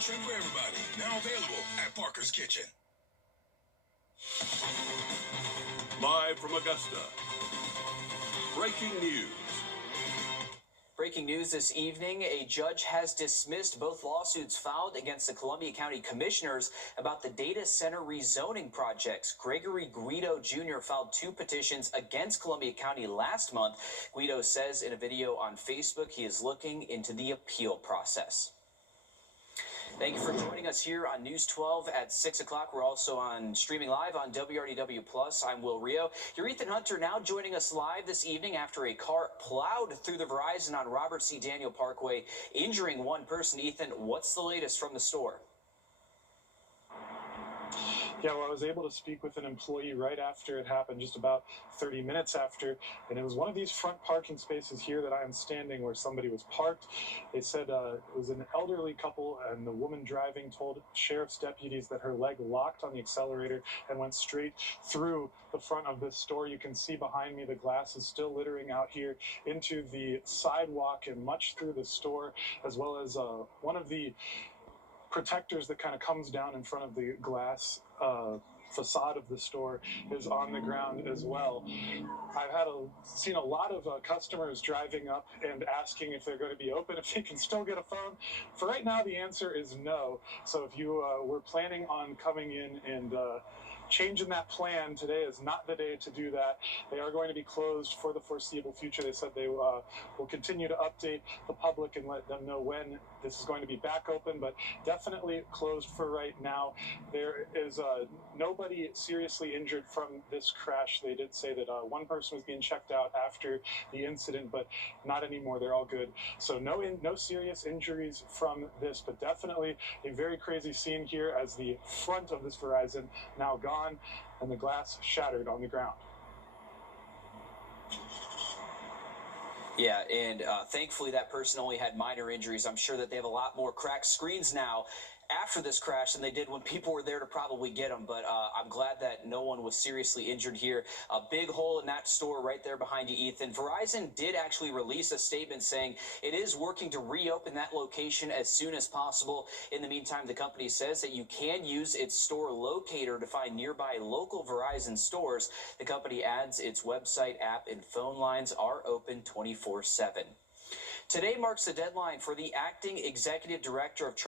Trend for everybody. Now available at Parker's Kitchen. Live from Augusta, breaking news. Breaking news this evening, a judge has dismissed both lawsuits filed against the Columbia County Commissioners about the data center rezoning projects. Gregory Guido Jr. filed 2 petitions against Columbia County last month. Guido says in a video on Facebook he is looking into the appeal process. Thank you for joining us here on News 12 at 6 o'clock. We're also on streaming live on WRDW+. I'm Will Rio. You're Ethan Hunter now joining us live this evening after a car plowed through the Verizon on Robert C. Daniel Parkway, injuring one person. Ethan, what's the latest from the store? Yeah, well, I was able to speak with an employee right after it happened, just about 30 minutes after, and it was one of these front parking spaces here that I am standing where somebody was parked. They said it was an elderly couple, and the woman driving told sheriff's deputies that her leg locked on the accelerator and went straight through the front of this store. You can see behind me the glass is still littering out here into the sidewalk and much through the store, as well as one of the protectors that kind of comes down in front of the glass facade of the store is on the ground as well. I've seen a lot of customers driving up and asking if they're going to be open, if they can still get a phone. For right now, the answer is no. So if you were planning on coming in and changing that plan, today is not the day to do that. They are going to be closed for the foreseeable future. They said they will continue to update the public and let them know when this is going to be back open, but definitely closed for right now. There is nobody seriously injured from this crash. They did say that one person was being checked out after the incident, but not anymore. They're all good. So no serious injuries from this, but definitely a very crazy scene here as the front of this Verizon now gone and the glass shattered on the ground. Yeah, and thankfully that person only had minor injuries. I'm sure that they have a lot more cracked screens now after this crash than they did when people were there to probably get them, but I'm glad that no one was seriously injured here. A big hole in that store right there behind you, Ethan. Verizon did actually release a statement saying it is working to reopen that location as soon as possible. In the meantime, the company says that you can use its store locator to find nearby local Verizon stores. The company adds its website, app, and phone lines are open 24/7. Today marks the deadline for the acting executive director of